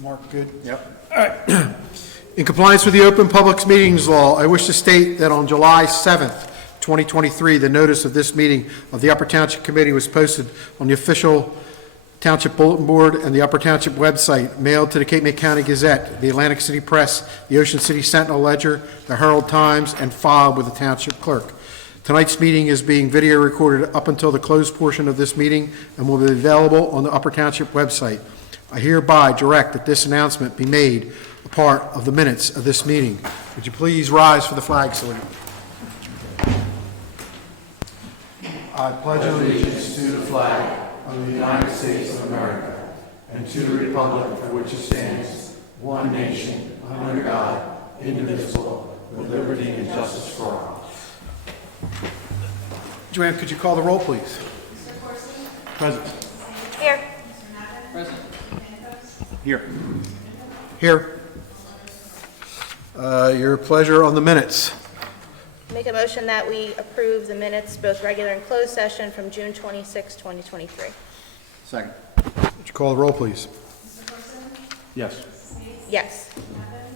Mark, good? Yep. All right. In compliance with the Open Public Meetings Law, I wish to state that on July 7th, 2023, the notice of this meeting of the Upper Township Committee was posted on the official Township Bulletin Board and the Upper Township website, mailed to the Cape May County Gazette, the Atlantic City Press, the Ocean City Sentinel Ledger, the Herald Times, and filed with the Township Clerk. Tonight's meeting is being video recorded up until the closed portion of this meeting and will be available on the Upper Township website. I hereby direct that this announcement be made a part of the minutes of this meeting. Would you please rise for the flag salute? I pledge allegiance to the flag of the United States of America and to the republic for which it stands, one nation, under God, indivisible, with liberty and justice for all. Joanne, could you call the roll, please? Mr. Corson? Present. Here. Present. Here. Here. Your pleasure on the minutes. Make a motion that we approve the minutes, both regular and closed session, from June 26, 2023. Second. Would you call the roll, please? Yes. Yes.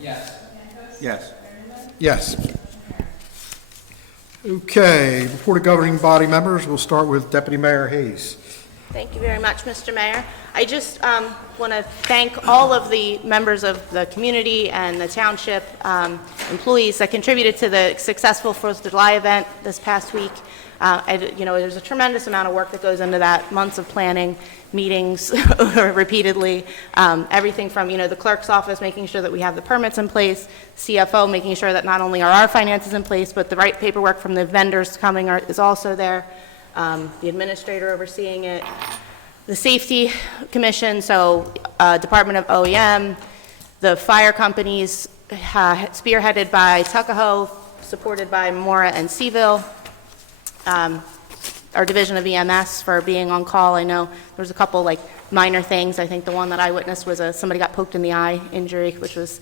Yes. Yes. Yes. Okay, before the governing body members, we'll start with Deputy Mayor Hayes. Thank you very much, Mr. Mayor. I just want to thank all of the members of the community and the township employees that contributed to the successful 4th of July event this past week. There's a tremendous amount of work that goes into that, months of planning, meetings repeatedly, everything from, the clerk's office making sure that we have the permits in place, CFO making sure that not only are our finances in place, but the right paperwork from the vendors coming is also there, the administrator overseeing it, the safety commission, so Department of OEM, the fire companies spearheaded by Tuckahoe, supported by Mora and Seville, our division of EMS for being on call. I know there was a couple minor things. I think the one that I witnessed was somebody got poked in the eye injury, which was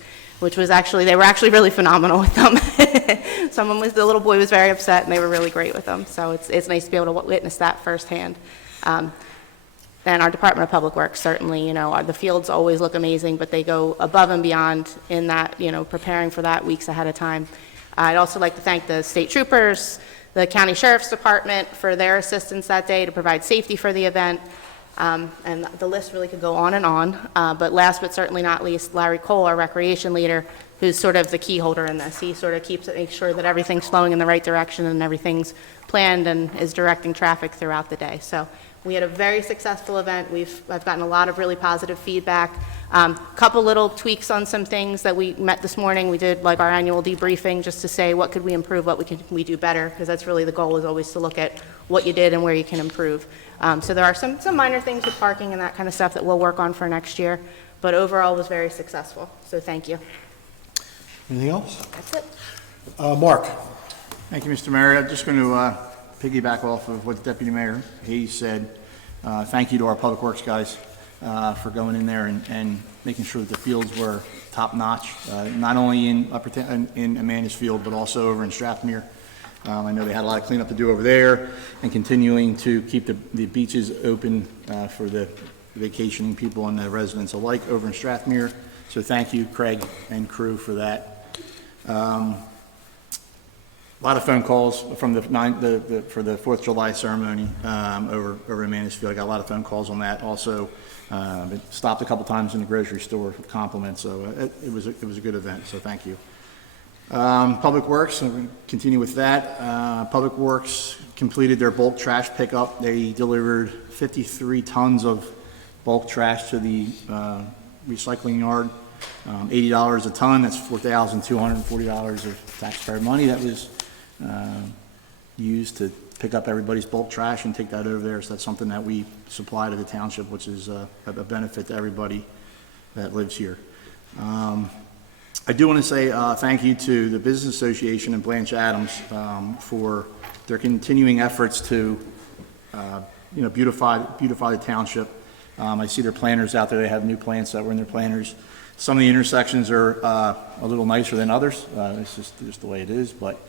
actually, they were actually really phenomenal with them. The little boy was very upset and they were really great with them. So it's nice to be able to witness that firsthand. And our Department of Public Works, certainly, the fields always look amazing, but they go above and beyond in that, preparing for that weeks ahead of time. I'd also like to thank the state troopers, the County Sheriff's Department for their assistance that day to provide safety for the event. And the list really could go on and on. But last but certainly not least, Larry Cole, our recreation leader, who's sort of the key holder in this. He sort of makes sure that everything's flowing in the right direction and everything's planned and is directing traffic throughout the day. So we had a very successful event. I've gotten a lot of really positive feedback. Couple little tweaks on some things that we met this morning. We did our annual debriefing just to say what could we improve, what we do better, because that's really the goal, is always to look at what you did and where you can improve. So there are some minor things with parking and that kind of stuff that we'll work on for next year, but overall was very successful. So thank you. Anything else? That's it. Mark. Thank you, Mr. Mayor. I'm just going to piggyback off of what Deputy Mayor Hayes said. Thank you to our Public Works guys for going in there and making sure that the fields were top notch, not only in Amanda's field, but also over in Strathmere. I know they had a lot of cleanup to do over there and continuing to keep the beaches open for the vacationing people and the residents alike over in Strathmere. So thank you, Craig and crew, for that. A lot of phone calls from for the 4th of July ceremony over in Mansfield. I got a lot of phone calls on that. Also, stopped a couple times in the grocery store with compliments. So it was a good event. So thank you. Public Works, I'm going to continue with that. Public Works completed their bulk trash pickup. They delivered 53 tons of bulk trash to the recycling yard. $80 a ton. That's $4,240 of taxpayer money that was used to pick up everybody's bulk trash and take that over there. So that's something that we supply to the township, which is a benefit to everybody that lives here. I do want to say thank you to the Business Association and Blanche Adams for their continuing efforts to beautify the township. I see their planners out there. They have new plants that were in their planners. Some of the intersections are a little nicer than others. It's just the way it is. But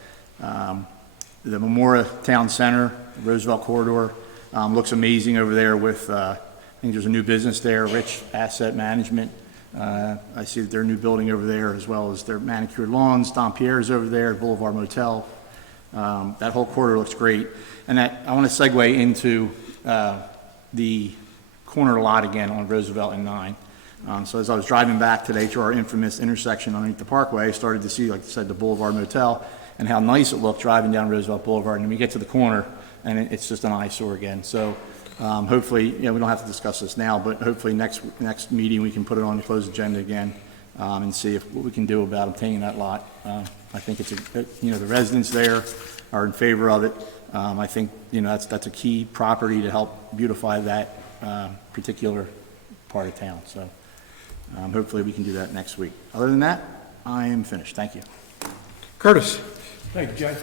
the Memorial Town Center, Roosevelt Corridor, looks amazing over there with, I think there's a new business there, Rich Asset Management. I see that their new building over there, as well as their manicured lawns, Don Pierre's over there, Boulevard Motel. That whole corridor looks great. And I want to segue into the corner lot again on Roosevelt and 9. So as I was driving back today to our infamous intersection underneath the Parkway, I started to see, like I said, the Boulevard Motel and how nice it looked driving down Roosevelt Boulevard. And then we get to the corner, and it's just an eyesore again. So hopefully, we don't have to discuss this now, but hopefully next meeting we can put it on the closed agenda again and see what we can do about obtaining that lot. I think it's the residents there are in favor of it. I think that's a key property to help beautify that particular part of town. So hopefully we can do that next week. Other than that, I am finished. Thank you. Curtis? Thank you, Jay.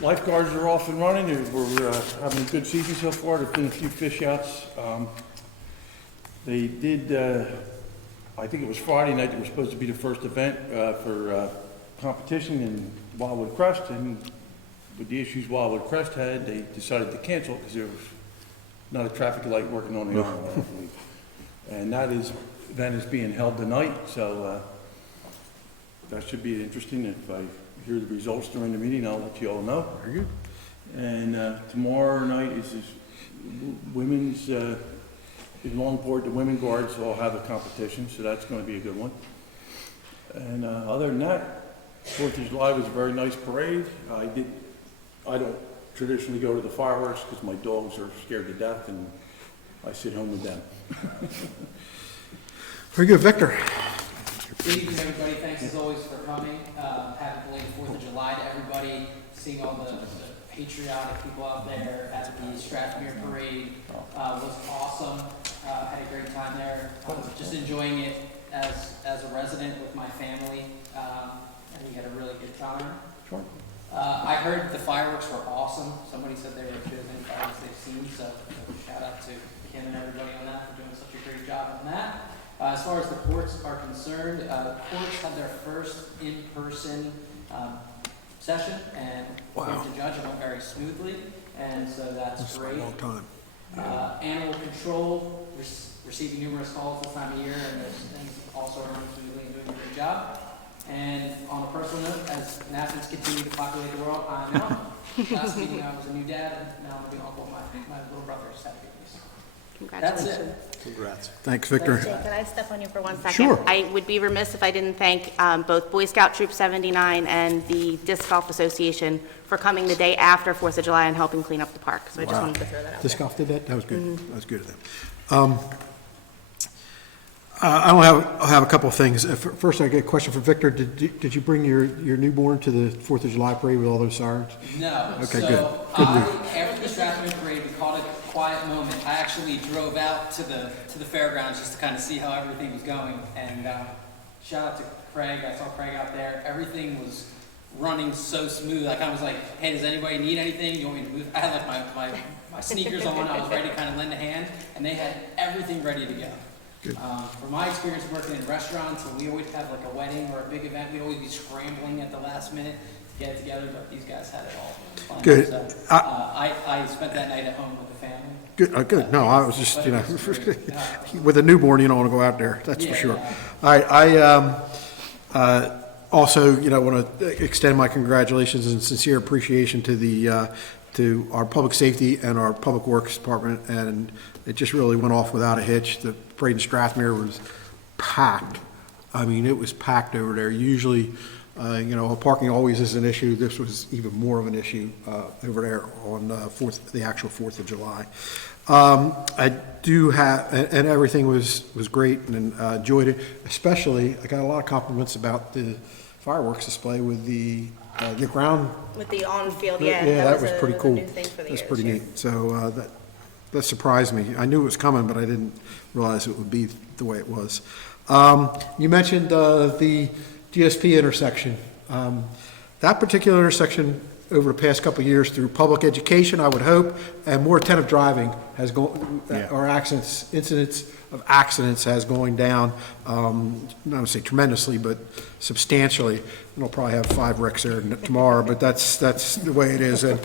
Lifeguards are off and running. We're having a good season so far. There's been a few fish outs. They did, I think it was Friday night, they were supposed to be the first event for competition in Wildwood Crest, and with the issues Wildwood Crest had, they decided to cancel because there was not a traffic light working on the island, I believe. And that event is being held tonight, so that should be interesting. If I hear the results during the meeting, I'll let you all know. Very good. And tomorrow night is this women's, in Longport, the women guards all have a competition, so that's going to be a good one. And other than that, 4th of July was a very nice parade. I don't traditionally go to the fireworks because my dogs are scared to death, and I sit home with them. Very good. Victor? Good evening, everybody. Thanks as always for coming. Happy belated 4th of July to everybody. Seeing all the patriotic people out there at the Strathmere Parade was awesome. Had a great time there. Just enjoying it as a resident with my family. And we had a really good time. Sure. I heard the fireworks were awesome. Somebody said they were as good as any fireworks they've seen. So shout out to Kim and everybody on that for doing such a great job on that. As far as the courts are concerned, the courts had their first in-person session, and according to judge, it went very smoothly, and so that's great. Long time. Animal control receiving numerous calls this time of year, and there's things also running smoothly and doing a great job. And on a personal note, as Nationals continue to populate the world, I'm out. Last meeting I was a new dad, and now I'm being uncle. My little brother is happy. That's it. Congrats. Thanks, Victor. Jay, can I step on you for 1 second? Sure. I would be remiss if I didn't thank both Boy Scout Troop 79 and the Disc Golf Association for coming the day after 4th of July and helping clean up the park. So I just wanted to throw that out Disc there. golf did that? That was good. That was good of them. I have a couple of things. First, I get a question for Victor. Did you bring your newborn to the 4th of July parade with all those sirens? No. Okay, so good. Good after the Strathmere Parade, we called it a quiet moment. I actually drove out to the fairgrounds just to kind of see how everything was going. And shout out to Craig. I saw Craig out there. Everything was running so smooth. I kind of was like, hey, does anybody need anything? You want me to move? I had like my sneakers on. I was ready to kind of lend a hand. And they had everything ready to go. From my experience working in restaurants, when we always have like a wedding or a big event, we'd always be scrambling at the last minute to get it together, but these guys had it all planned. Good. So, I spent that night at home with the family. Good. Good. No, I was just, with a newborn, you don't want to go out there. That's for sure. All right. I also, want to extend my congratulations and sincere appreciation to our public safety and our public works department, and it just really went off without a hitch. The parade in Strathmere was packed. I mean, it was packed over there. Usually, parking always is an issue. This was even more of an issue over there on the actual 4th of July. I do have, and everything was great, and enjoyed it. Especially, I got a lot of compliments about the fireworks display with the ground. With the on-field, Yeah, that was pretty cool. New thing for the That's year pretty this year. neat. So that surprised me. I knew it was coming, but I didn't realize it would be the way it was. You mentioned the GSP intersection. That particular intersection over the past couple of years through public education, I would hope, and more attentive driving has gone, Yeah. or incidents of accidents has going down, not to say tremendously, but substantially. We'll probably have 5 wrecks there tomorrow, but that's the way it is. And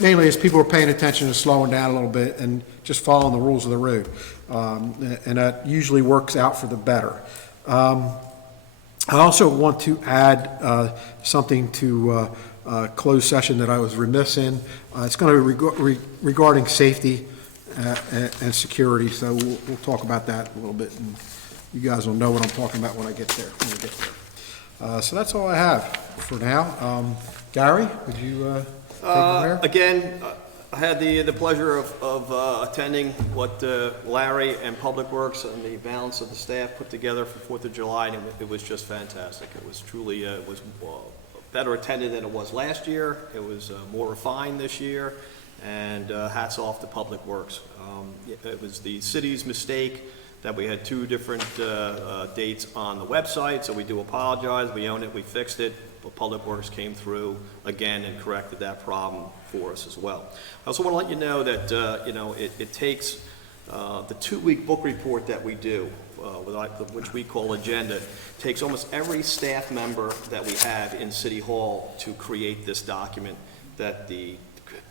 mainly as people are paying attention and slowing down a little bit and just following the rules of the road. And that usually works out for the better. I also want to add something to closed session that I was remiss in. It's going to be regarding safety and security, so we'll talk about that a little bit, and you guys will know what I'm talking about when I get there. So that's all I have for now. Gary, would you take it from there? Again, I had the pleasure of attending what Larry and Public Works and the balance of the staff put together for 4th of July, and it was just fantastic. It was truly, it was better attended than it was last year. It was more refined this year, and hats off to Public Works. It was the city's mistake that we had 2 different dates on the website, so we do apologize. We own it, we fixed it, but Public Works came through again and corrected that problem for us as well. I also want to let you know that, it takes the 2-week book report that we do, which we call agenda, takes almost every staff member that we have in City Hall to create this document that the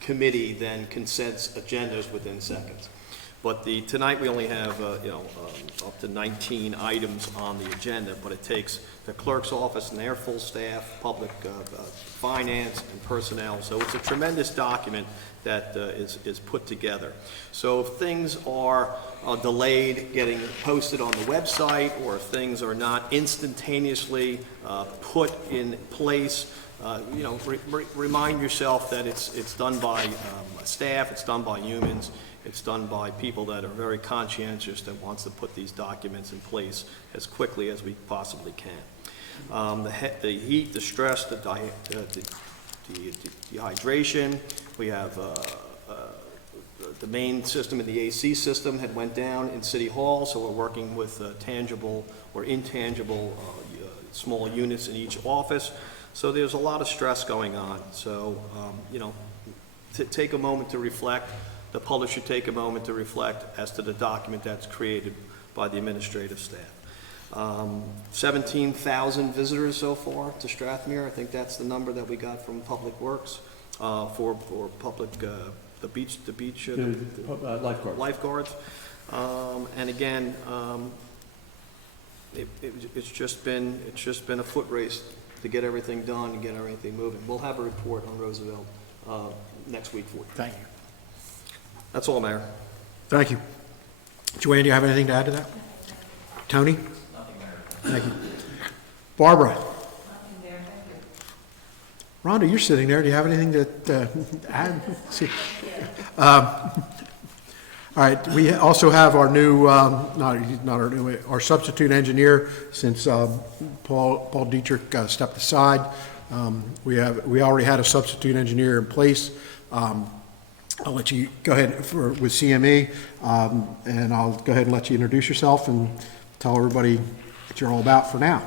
committee then consents agendas within seconds. But tonight we only have, up to 19 items on the agenda, but it takes the clerk's office and their full staff, public finance and personnel. So it's a tremendous document that is put together. So if things are delayed getting posted on the website, or if things are not instantaneously put in place, remind yourself that it's done by staff, it's done by humans. It's done by people that are very conscientious, that wants to put these documents in place as quickly as we possibly can. The heat, the stress, the dehydration, we have the main system and the AC system had went down in City Hall, so we're working with tangible or intangible small units in each office. So there's a lot of stress going on. So, to take a moment to reflect. The public should take a moment to reflect as to the document that's created by the administrative staff. 17,000 visitors so far to Strathmere. I think that's the number that we got from Public Works for public, the beach Lifeguard. lifeguards. And again, it's just been a foot race to get everything done and get everything moving. We'll have a report on Roosevelt next week for you. Thank you. That's all, Mayor. Thank you. Joanne, do you have anything to add to that? Tony? Nothing, Mayor. Thank you. Barbara? Nothing there, thank you. Rhonda, you're sitting there. Do you have anything to add? See. All right, we also have our new, our substitute engineer, since Paul Dietrich stepped aside. We already had a substitute engineer in place. I'll let you go ahead with CME, and I'll go ahead and let you introduce yourself and tell everybody what you're all about for now.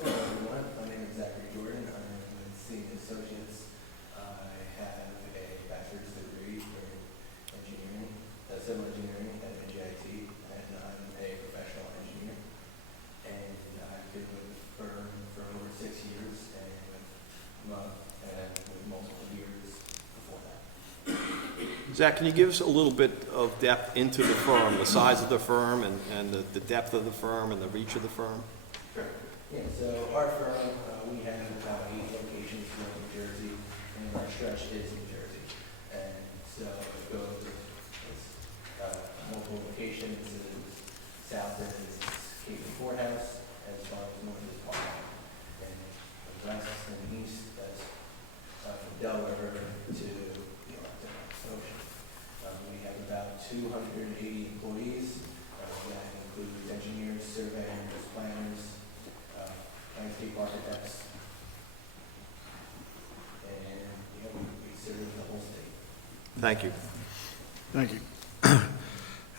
Hello everyone, my name is Zachary Jordan. I'm with CME Associates. I have a bachelor's degree in engineering, civil engineering at NJIT, and I'm a professional engineer. And I've been with the firm for over 6 years, and with multiple years before that. Zach, can you give us a little bit of depth into the firm, the size of the firm, and the depth of the firm and the reach of the firm? Sure. Yeah, so our firm, we have about 8 locations here in New Jersey, and our stretch is New Jersey. And so it goes, it's multiple locations. South is Cape and Courthouse, as far as north is Park. And the west and the east, that's from Delaware River to the Ocean. We have about 280 employees. That includes engineers, surveyors, planners, landscape architects, and we serve the whole state. Thank you. Thank you.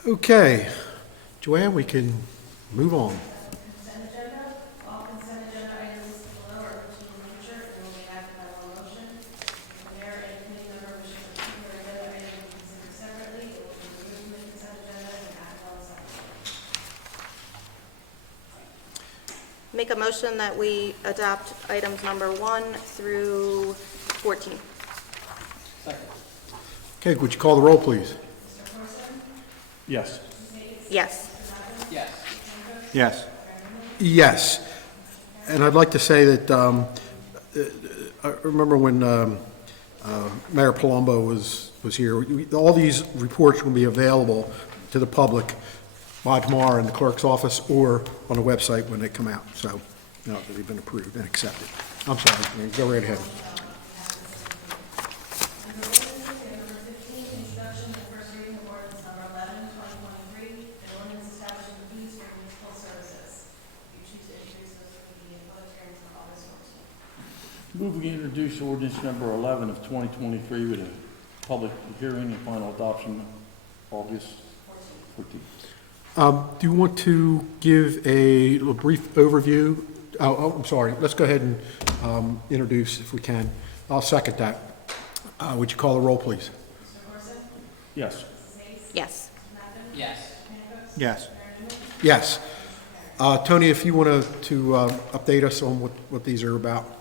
Okay, Joanne, we can move on. Consent agenda, all consent agenda items below are routine in nature and will be acted by one motion. Make a motion that we adopt items number 1 through 14. Second. Okay, would you call the roll, please? Yes. Yes. Yes. Yes. Yes. And I'd like to say that, I remember when Mayor Palumbo was here, all these reports will be available to the public by tomorrow in the clerk's office or on the website when they come out. So, you know, they've been approved and accepted. I'm sorry, go right ahead. Introduction and first reading of ordinance number 11, 2023, an ordinance establishing fees for municipal services. You choose to introduce those for the public hearings on August 14th. Move we introduce ordinance number 11 of 2023 with a public hearing and final adoption August 14th. Do you want to give a little brief overview? Oh, I'm sorry. Let's go ahead and introduce if we can. I'll second that. Would you call the roll, please? Yes. Yes. Yes. Yes. Yes. Tony, if you want to update us on what these are about,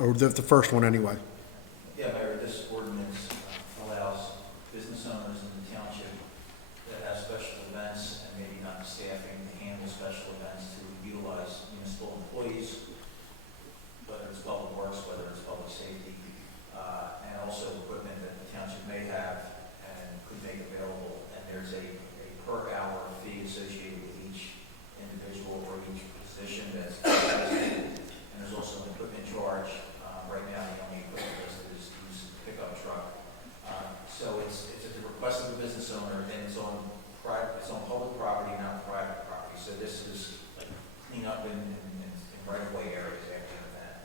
or the first one anyway. Yeah, Mayor, this ordinance allows business owners in the township that have special events and maybe not the staffing to handle special events to utilize municipal employees, whether it's public works, whether it's public safety, and also equipment that the township may have and could make available. And there's a per hour fee associated with each individual or each position that's listed. And there's also an equipment charge. Right now, the only equipment listed is use pickup truck. So it's at the request of the business owner, and it's on public property, not private property. So this is like clean up in right-of-way areas after an event,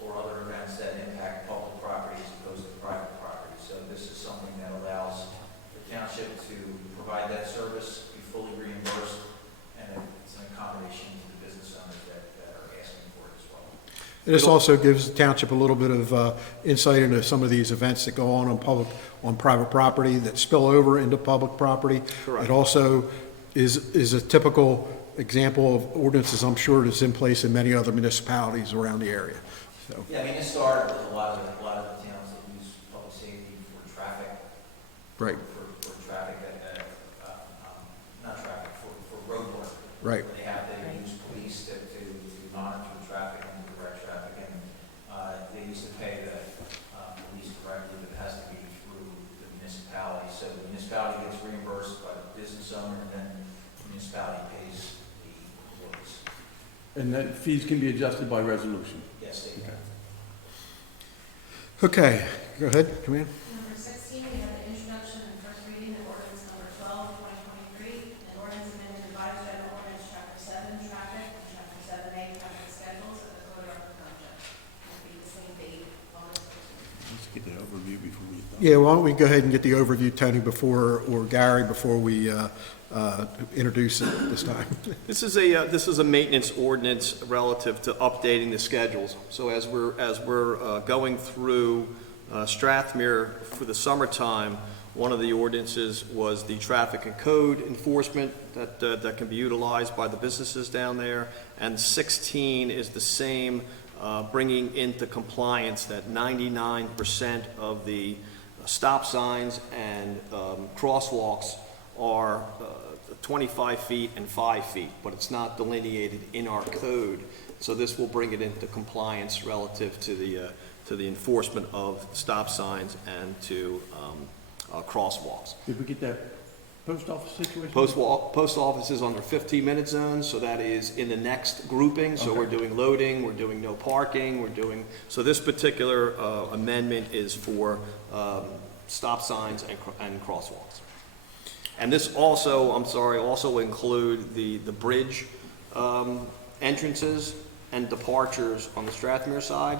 or other events that impact public property as opposed to private property. So this is something that allows the township to provide that service, be fully reimbursed, and it's an accommodation to the business owners that are asking for it as well. And this also gives the township a little bit of insight into some of these events that go on private property that spill over into public property. Correct. It also is a typical example of ordinances, I'm sure, that's in place in many other municipalities around the area. So, Yeah, I mean, it started with a lot of the towns that use public safety for traffic. right, For traffic, not traffic, for road work. right. Where they use police to monitor traffic and direct traffic, and they used to pay the police directly, but it has to be through the municipality. So the municipality gets reimbursed by the business owner, and then the municipality pays the employees. And that fees can be adjusted by resolution. Yes, they can. Okay, go ahead, come in. Number 16, we have the introduction and first reading of ordinance number 12, 2023, an ordinance amending revised general ordinance chapter 7, traffic, and chapter 7A, traffic schedules of the code of Township. It'll be the same date, August 14th. Let's get the overview before we. Yeah, why don't we go ahead and get the overview, Tony, or Gary, before we introduce it this time. This is a maintenance ordinance relative to updating the schedules. So as we're going through Strathmere for the summertime, one of the ordinances was the traffic and code enforcement that can be utilized by the businesses down there. And 16 is the same, bringing into compliance that 99% of the stop signs and crosswalks are 25 feet and 5 feet, but it's not delineated in our code. So this will bring it into compliance relative to the enforcement of stop signs and to crosswalks. Did we get that post office situation? Post office is under 15-minute zones, so that is in the next grouping. So Okay. we're doing loading, we're doing no parking, so this particular amendment is for stop signs and crosswalks. And this also, also include the bridge entrances and departures on the Strathmere side.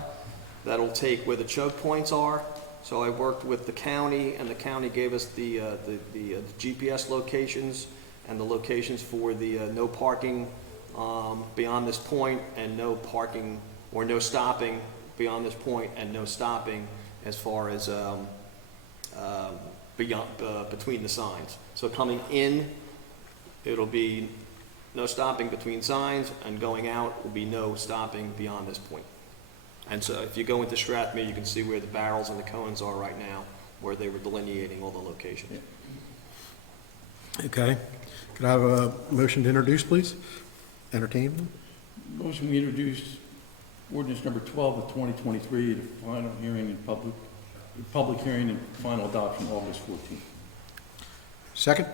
That'll take where the choke points are. So I worked with the county, and the county gave us the GPS locations and the locations for the no parking beyond this point, and no parking or no stopping beyond this point, and no stopping as far as beyond between the signs. So coming in, it'll be No stopping between signs, and going out will be no stopping beyond this point. And so if you go into Strathmere, you can see where the barrels and the cones are right now, where they were delineating all the locations. Okay. Could I have a motion to introduce, please? Entertainment? Motion we introduce ordinance number 12 of 2023, the final hearing and public hearing and final adoption August 14th. Second?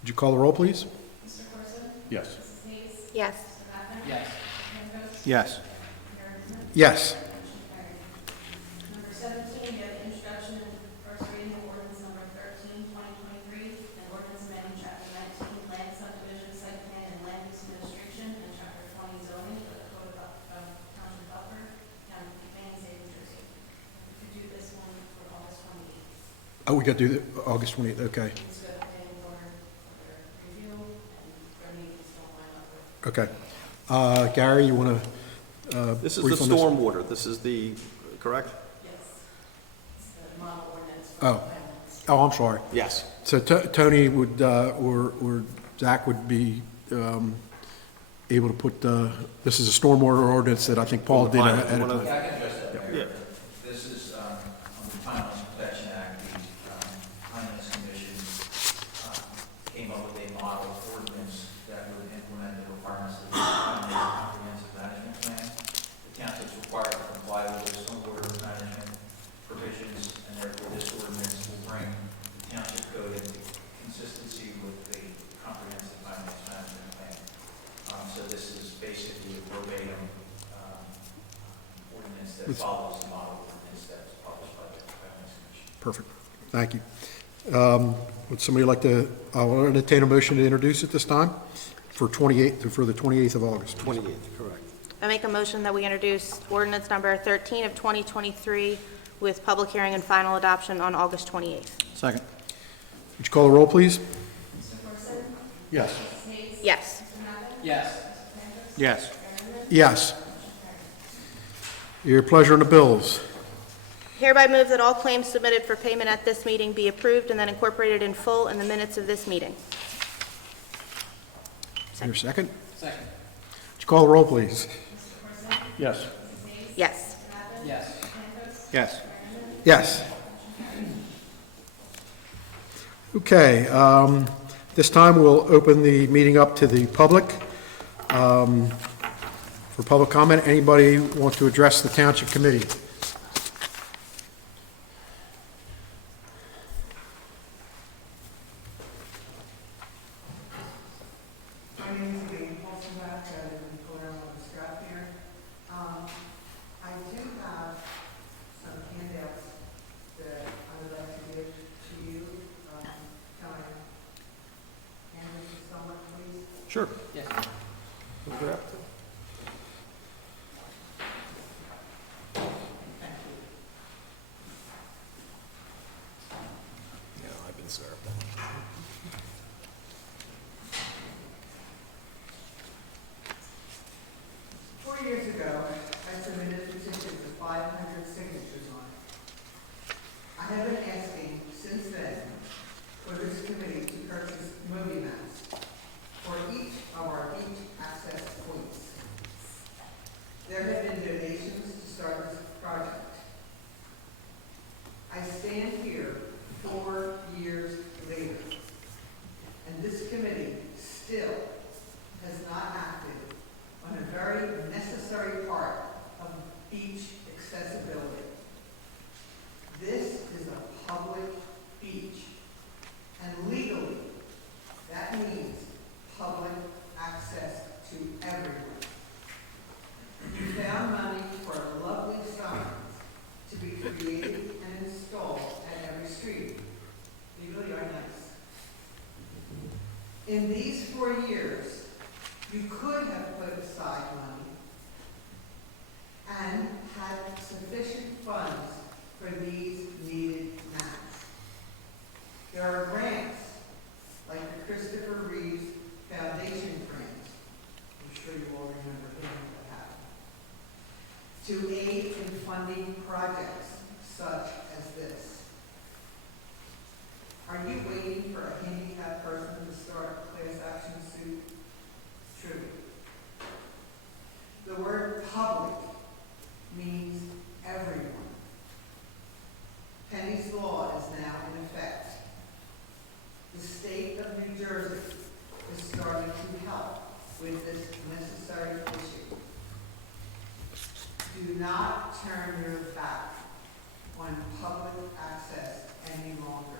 Would you call the roll, please? Mr. Corso? Yes. Mrs. Hayes? Yes. Mr. Vaca? Yes. Mr. Campos? Yes. Mayor Rivers? Yes. Motion carried. Number 17, we have the introduction and first reading of ordinance number 13, 2023, an ordinance amending chapter 19, land subdivision, site plan, and land use administration, and chapter 20, zoning, of the code of Township of Butler, County of Maine, State of New Jersey. We could do this one for August 28th. Oh, we got to do the August 20th, okay. It's good, planning board for their review, and their meetings don't line up with. Okay. Gary, you want to This is the stormwater, this is the, correct? Yes. It's the model ordinance for Oh. plans. Oh, I'm sorry. Yes. So Tony would, or Zach would be able to put, this is a stormwater ordinance that I think Paul did ahead of time. Yeah, I can address that. Yeah. This is, on the Finance Protection Act, the Finance Commission came up with a model ordinance that would implement the requirements of the comprehensive management plan. The township is required to comply with the stormwater management provisions, and therefore this ordinance will bring the township code into consistency with the comprehensive finance management plan. So this is basically a verbatim ordinance that follows the model ordinance that was published by the Finance Commission. Perfect. Thank you. Would somebody like to, I'll entertain a motion to introduce at this time for the 28th of August. 28th, correct. I make a motion that we introduce ordinance number 13 of 2023 with public hearing and final adoption on August 28th. Second. Would you call the roll, please? Mr. Corso? Yes. Mrs. Hayes? Yes. Mr. Vaca? Yes. Mr. Campos? Yes. Mayor Rivers? Yes. Your pleasure on the bills. Hereby move that all claims submitted for payment at this meeting be approved and then incorporated in full in the minutes of this meeting. Your second? Second. Would you call the roll, please? Mr. Corso? Yes. Mrs. Hayes? Yes. Mr. Vaca? Yes. Mr. Campos? Yes. Mayor Rivers? Yes. Okay, this time we'll open the meeting up to the public. For public comment, anybody want to address the Township Committee? My name is Elaine Holzenbach, I live in Palermo, Strathmere. I do have some handouts that I would like to give to you. Can I hand this to someone, please? Sure. Yes. Look it up. Thank you. Yeah, I've been served. 4 years ago, I submitted a petition with 500 signatures on it. I have been asking since then for this committee to purchase movie mats for each of our beach access points. There have been donations to start this project. I stand here 4 years later, and this committee still has not acted on a very necessary part of beach accessibility. This is a public beach, and legally, that means public access to everyone. You found money for lovely signs to be created and installed at every street. They really are nice. In these 4 years, you could have put aside money and had sufficient funds for these needed mats. There are grants, like the Christopher Reeves Foundation grant. I'm sure you all remember hearing about that. To aid in funding projects such as this. Are you waiting for a handicapped person to start a class action suit is starting to help with this necessary issue. Do not turn your back on public access any longer.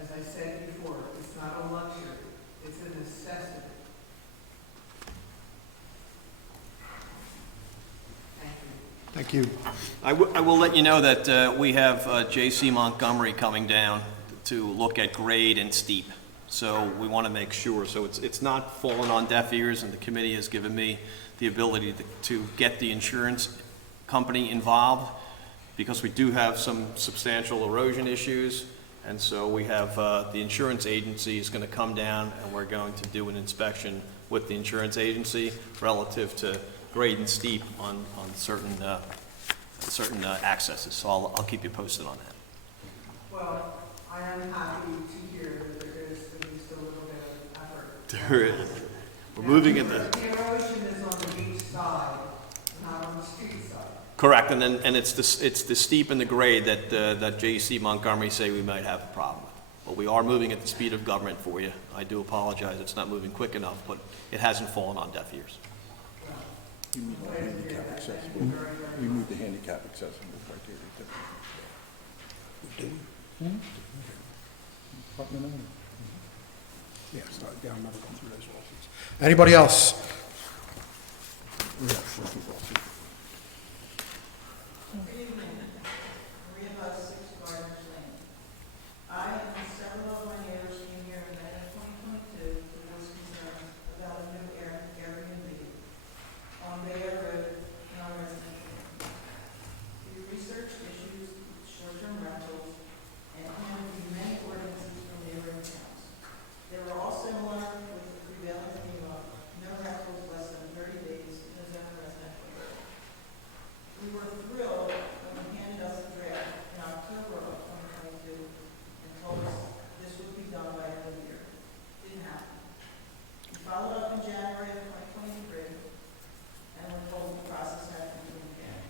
As I said before, it's not a luxury, it's a necessity. Thank you. Thank you. I will let you know that we have J.C. Montgomery coming down to look at grade and steep. So we want to make sure, so it's not falling on deaf ears, and the committee has given me the ability to get the insurance company involved, because we do have some substantial erosion issues, and so we have, the insurance agency is going to come down, and we're going to do an inspection with the insurance agency relative to grade and steep on certain accesses, so I'll keep you posted on that. Well, I am happy to hear that there is at least a little bit of effort. There is. We're moving in the... The erosion is on the beach side, not on the street side. Correct, and it's the steep and the grade that J.C. Montgomery say we might have a problem with. But we are moving at the speed of government for you. I do apologize, it's not moving quick enough, but it hasn't fallen on deaf ears. We moved the handicap accessible. We moved the handicap accessible criteria. Did we? Yes, yeah, I remember going through those lawsuits. Anybody else? Good evening. Maria Bus, 6 Gardner's Lane. I and several of my neighbors came here in May of 2022 to voice concerns about a new Airbnb on Bayer Road in our residential area. We researched issues with short-term rentals and implemented many ordinances from neighboring towns. They were all similar with the prevailing theme of no rentals less than 30 days in a zone residential area. We were thrilled when he handed us a draft in October of 2022 and told us this would be done by end of the year. Didn't happen. We followed up in January of 2023 and were told the process had to begin again.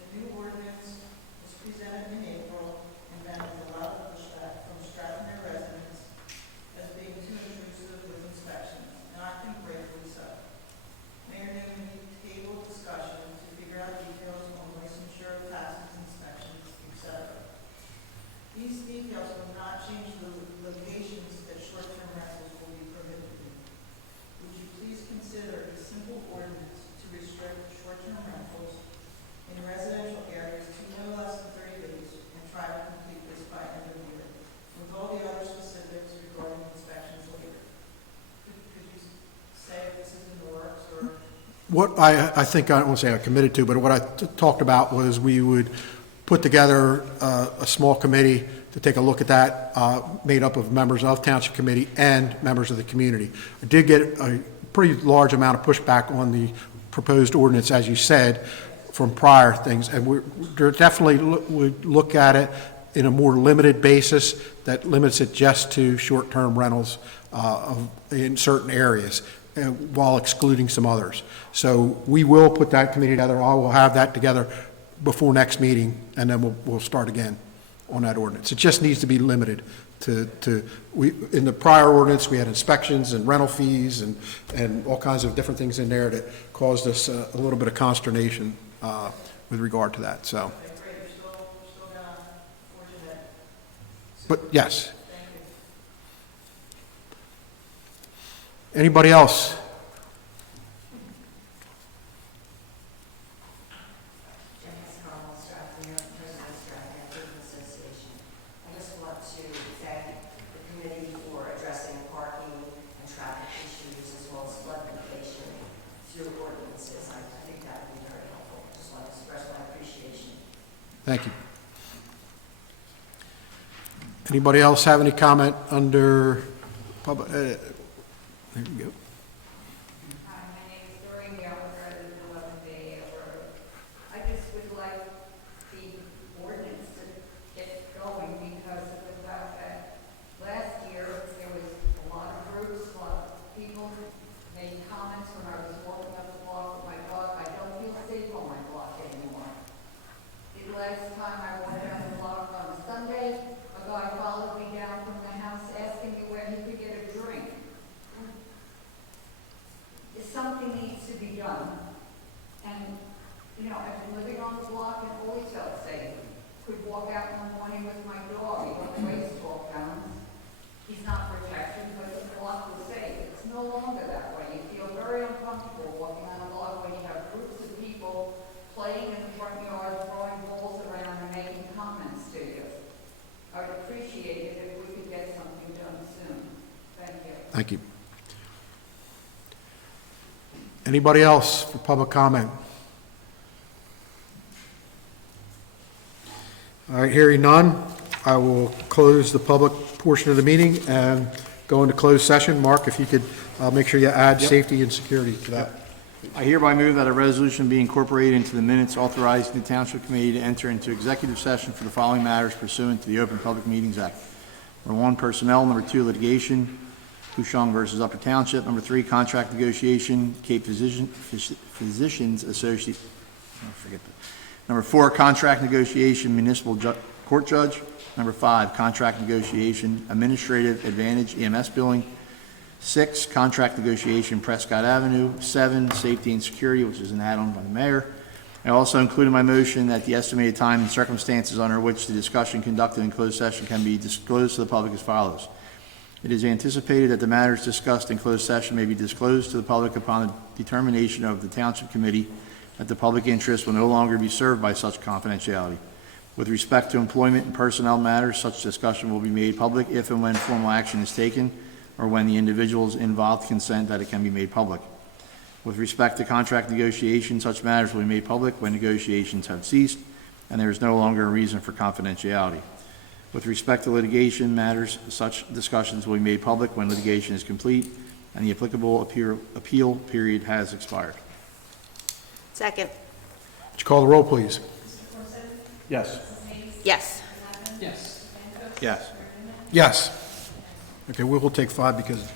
The new ordinance was presented in April and met with a lot of pushback from Stratton residents as being too intrusive with inspections, and I think rightfully so. Mayor Newman tabled discussion to figure out details on licensure, taxes, inspections, etc. These details will not change the locations that short-term rentals will be prohibited in. Would you please consider a simple ordinance to restrict short-term rentals in residential areas to no less than 30 days and try to complete this by end of year, with all the other specifics regarding inspections later? Could you say if this is in the works or? What I think, I don't want to say I committed to, but what I talked about was we would put together a small committee to take a look at that, made up of members of Township Committee and members of the community. I did get a pretty large amount of pushback on the proposed ordinance, as you said, from prior things, and we're definitely would look at it in a more limited basis that limits it just to short-term rentals in certain areas, while excluding some others. So we will put that committee together. I will have that together before next meeting, and then we'll start again on that ordinance. It just needs to be limited to in the prior ordinance, we had inspections and rental fees and all kinds of different things in there that caused us a little bit of consternation with regard to that, so. Okay, great, you're still gonna forge ahead. But yes. Thank you. Anybody else? Janice Carmel, Stratton, President of Stratton Business Association. I just want to thank the committee for addressing parking and traffic issues as well as flood mitigation through ordinances. I think that would be very helpful. Just want to express my appreciation. Thank you. Anybody else have any comment under public? There you go. Hi, my name is Doreen Gallagher, I live in 11 Bay Road. I just would like the ordinance to get going because of the fact that last year there was a lot of groups, a lot of people made comments when I was walking up the block with my dog. I don't feel safe on my block anymore. The last time I walked down the block on Sunday, a guy followed me down from the house asking me where he could get a drink. Thank you. Anybody else for public comment? All right, hearing none, I will close the public portion of the meeting and go into closed session. Mark, if you could make sure you add safety and security to that. I hereby move that a resolution be incorporated into the minutes authorizing the Township Committee to enter into executive session for the following matters pursuant to the Open Public Meetings Act. Number 1, personnel. Number 2, litigation, Hushong versus Upper Township. Number 3, contract negotiation, Cape Physicians Association. Number 4, contract negotiation, municipal court judge. Number 5, contract negotiation, administrative advantage EMS billing. 6, contract negotiation, Prescott Avenue. 7, safety and security, which is an add-on by the mayor. I also included in my motion that the estimated time and circumstances under which the discussion conducted in closed session can be disclosed to the public as follows. It is anticipated that the matters discussed in closed session may be disclosed to the public upon the determination of the Township Committee that the public interest will no longer be served by such confidentiality. With respect to employment and personnel matters, such discussion will be made public if and when formal action is taken or when the individuals involved consent that it can be made public. With respect to contract negotiations, such matters will be made public when negotiations have ceased and there is no longer a reason for confidentiality. With respect to litigation matters, such discussions will be made public when litigation is complete and the applicable appeal period has expired. Second. Would you call the roll, please? Yes. Yes. Yes. Yes. Yes. Okay, we'll take 5 because